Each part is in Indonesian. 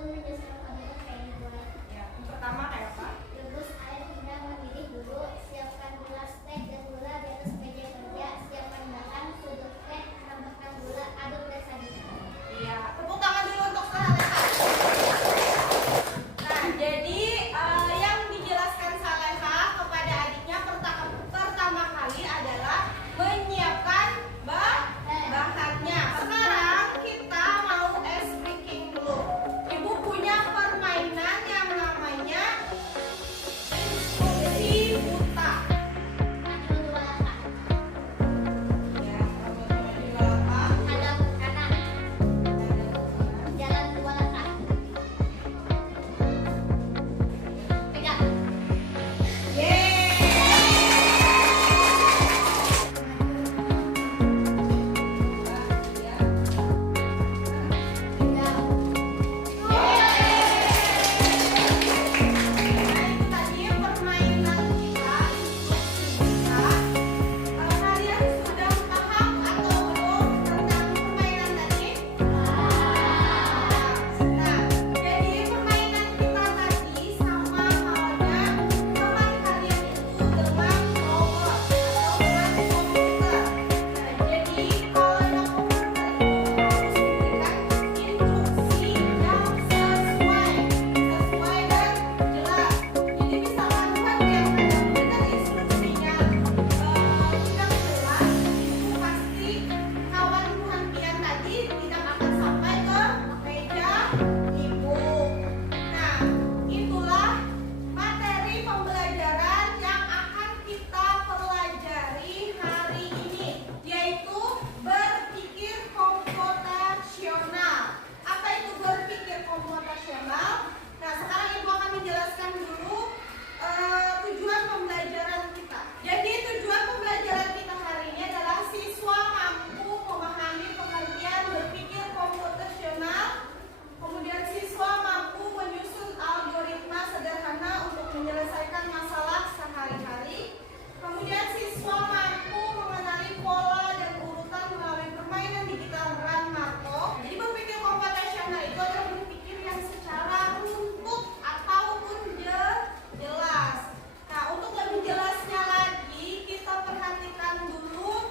menyusun komputer kayak dibuat. Ya, yang pertama kayak apa? Rebus air hingga mendidih dulu. Siapkan gelas teh dan gula di atas meja kerja. Siapkan bahan, sudut teh, tambahkan gula, aduk dan sajikan. Iya, tepuk tangan dulu untuk Salehah. Nah, jadi yang dijelaskan Salehah kepada adiknya pertama kali adalah menyiapkan bahannya. Sekarang kita mau ice breaking dulu. Ibu punya permainan yang namanya instruksi buta. Maju 2 langkah. Ya, kalau mau dua langkah. Hadap ke kanan. Jalan 2 langkah. Pegang. Tadi permainan kita kalian sudah paham atau belum tentang permainan tadi? Nah, jadi permainan kita tadi sama halnya teman kalian itu dengan robot atau dengan komputer. Nah, jadi kalau yang komputer itu harus diberikan instruksi yang sesuai dan jelas. Jadi misalkan yang ada instruksinya tidak jelas, itu pasti kawan Tuhan Pian tadi tidak akan sampai ke meja ibu. Nah, itulah materi pembelajaran yang akan kita pelajari hari ini, yaitu berpikir komputasional. Apa itu berpikir komputasional? Nah, sekarang ibu akan menjelaskan dulu tujuan pembelajaran kita. Jadi tujuan pembelajaran kita hari ini adalah siswa mampu memahami pengertian berpikir komputasional. Kemudian siswa mampu menyusun algoritma sederhana untuk menyelesaikan masalah sehari-hari. Kemudian siswa mampu mengenali pola dan urutan melalui permainan digital Run Marco. Jadi berpikir komputasional itu adalah berpikir yang secara runtut ataupun jelas. Nah, untuk lebih jelasnya lagi, kita perhatikan dulu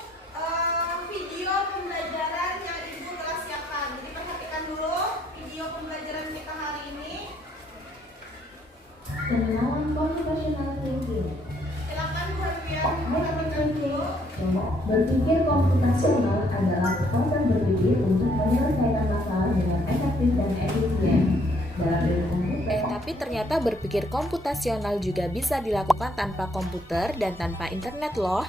video pembelajaran yang ibu telah siapkan. Jadi perhatikan dulu video pembelajaran kita hari ini. Pengenalan computational thinking. Silakan Bu Herfian, Cognitive perhatikan dulu. thinking. Berpikir komputasional adalah proses berpikir untuk menyelesaikan masalah dengan efektif dan efisien. Dalam ilmu komputer, Tapi ternyata berpikir komputasional juga bisa dilakukan tanpa komputer dan tanpa internet loh.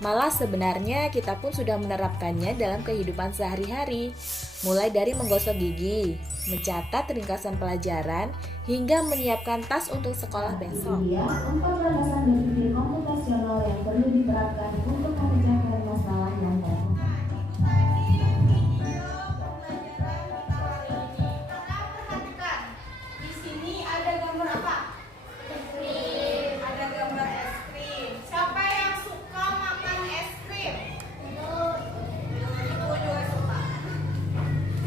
Malah sebenarnya kita pun sudah menerapkannya dalam kehidupan sehari-hari. Mulai dari menggosok gigi, mencatat ringkasan pelajaran, hingga menyiapkan tas untuk sekolah besok. Dia 4 landasan berpikir komputasional yang perlu diterapkan untuk memecahkan masalah yang kompleks. Nah, itu tadi video pembelajaran kita hari ini. Sekarang perhatikan. Di sini ada gambar apa? Es krim. Ada gambar es krim. Siapa yang suka makan es krim? Ibu juga suka.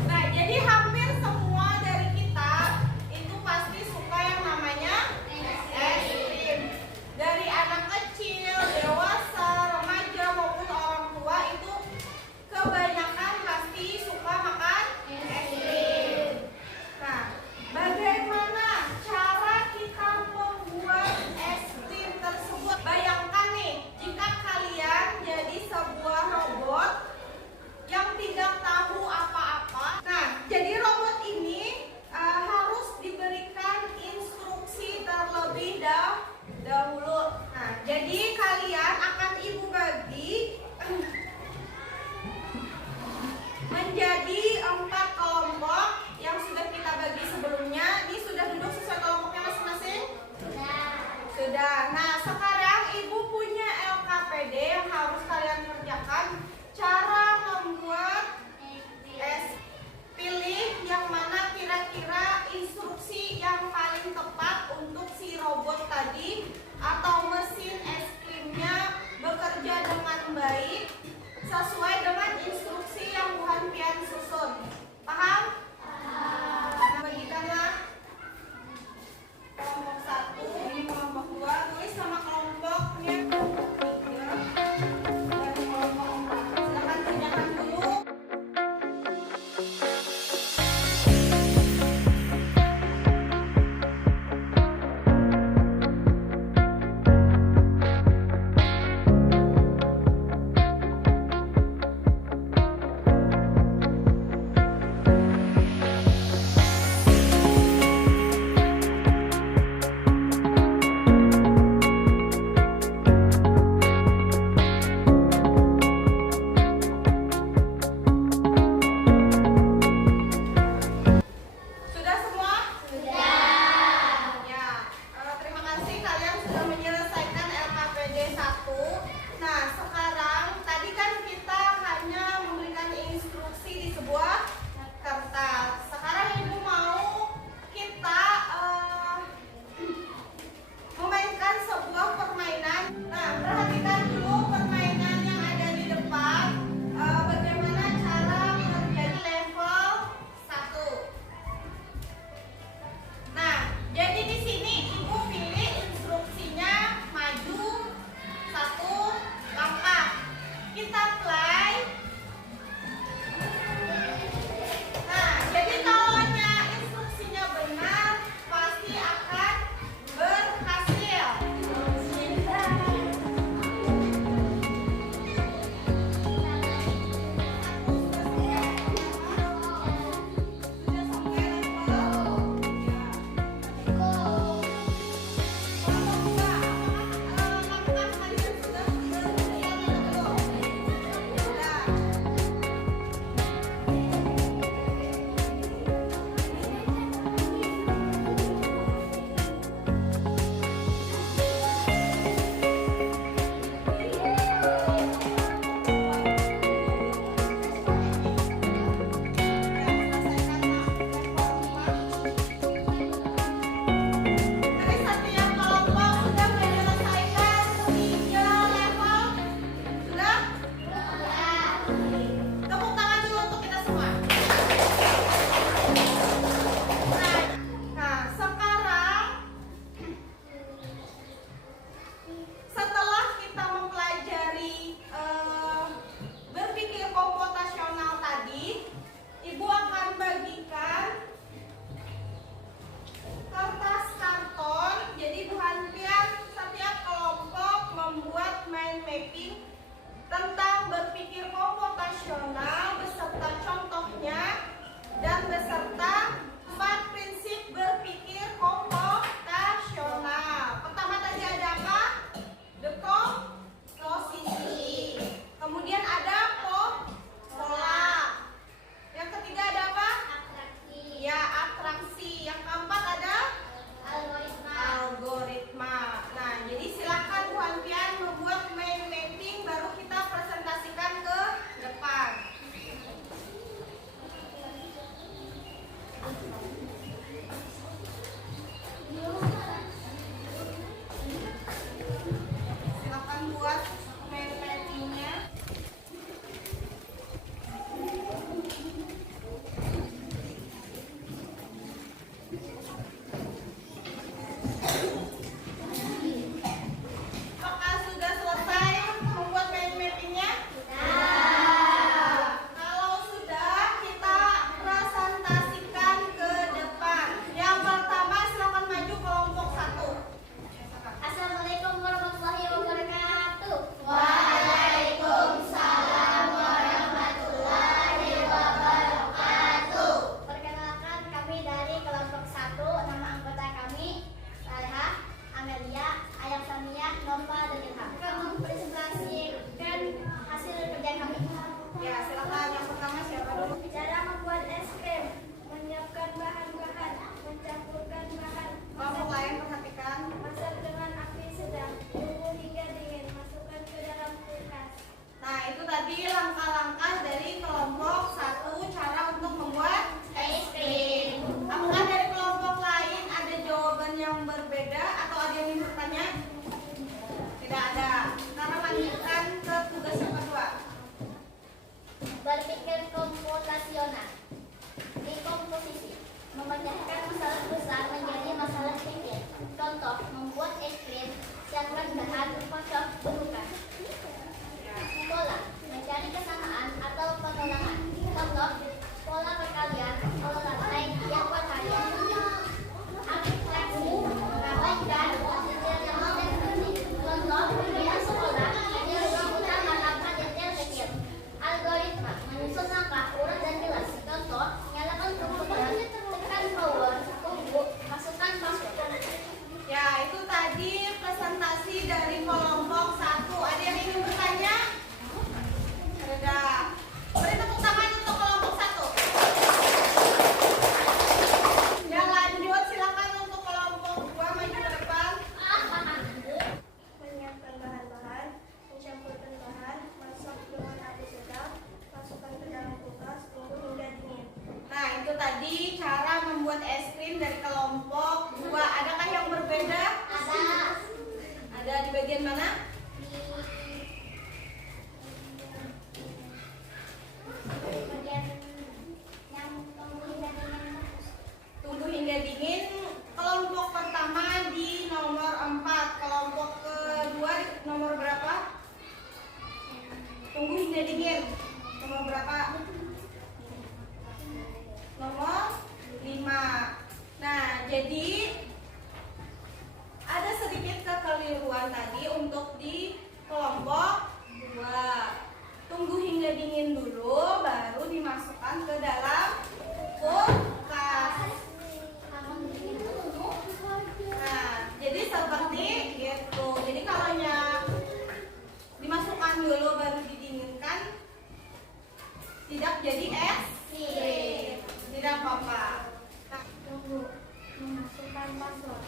Nah, jadi hampir semua dari kita itu pasti suka yang namanya es krim. Dari anak kecil, dewasa, remaja maupun orang tua itu kebanyakan pasti suka makan es krim. Nah, bagaimana cara kita membuat es krim tersebut? Bayangkan nih, jika kalian jadi sebuah robot yang tidak tahu apa-apa. Nah, jadi robot ini harus diberikan instruksi terlebih dahulu. Nah, jadi kalian akan ibu bagi menjadi 4 kelompok yang sudah kita bagi sebelumnya. Ini sudah duduk sesuai kelompoknya masing-masing? Sudah. Nah, sekarang ibu punya LKPD yang harus kalian kerjakan. Cara membuat es. Pilih yang mana kira-kira instruksi yang paling tepat untuk si robot tadi atau mesin es krimnya bekerja dengan baik sesuai dengan instruksi yang Tuhan Pian susun. Paham? Nah, bagikanlah tadi langkah-langkah dari kelompok 1 cara untuk membuat es krim. Apakah dari kelompok lain ada jawaban yang berbeda atau ada yang ingin bertanya? Tidak ada. Sekarang lanjutkan ke tugas yang kedua. Berpikir komputasional. Dekomposisi. Memecahkan masalah besar menjadi masalah kecil. Contoh, membuat es krim. Siapkan bahan pokok bukan. Pola. Mencari kesamaan atau pengulangan. Contoh, pola perkalian, pola lantai yang perkalian. Abstraksi. Mengabaikan detail yang penting. Contoh, di sekolah hanya kita menambah detail kecil. Algoritma. Menyusun langkah urut dan jelas. Contoh, nyalakan komputer, tekan power, tunggu, masukkan password. Ya, itu tadi presentasi dari kelompok 1. Ada yang ingin bertanya? Ada. Beri tepuk tangan untuk kelompok 1. Yang lanjut silakan untuk kelompok 2 maju ke depan. Menyiapkan bahan-bahan, mencampurkan bahan, masak dengan api sedang, masukkan ke dalam kulkas, tunggu hingga dingin. Nah, itu tadi cara membuat es krim dari kelompok 2. Adakah yang berbeda? Ada Ada di bagian mana? di bagian yang tunggu hingga dingin. Tunggu hingga dingin. Kelompok pertama di nomor 4. Kelompok kedua di nomor berapa? Tunggu hingga dingin. Nomor berapa? Nomor 5. Nah, jadi ada sedikit kekeliruan tadi untuk di kelompok 2. Tunggu hingga dingin dulu, baru dimasukkan ke dalam kulkas. Nah, jadi seperti itu. Jadi kalau dimasukkan dulu baru didinginkan, tidak jadi es krim. Tidak apa-apa. Tunggu, memasukkan password.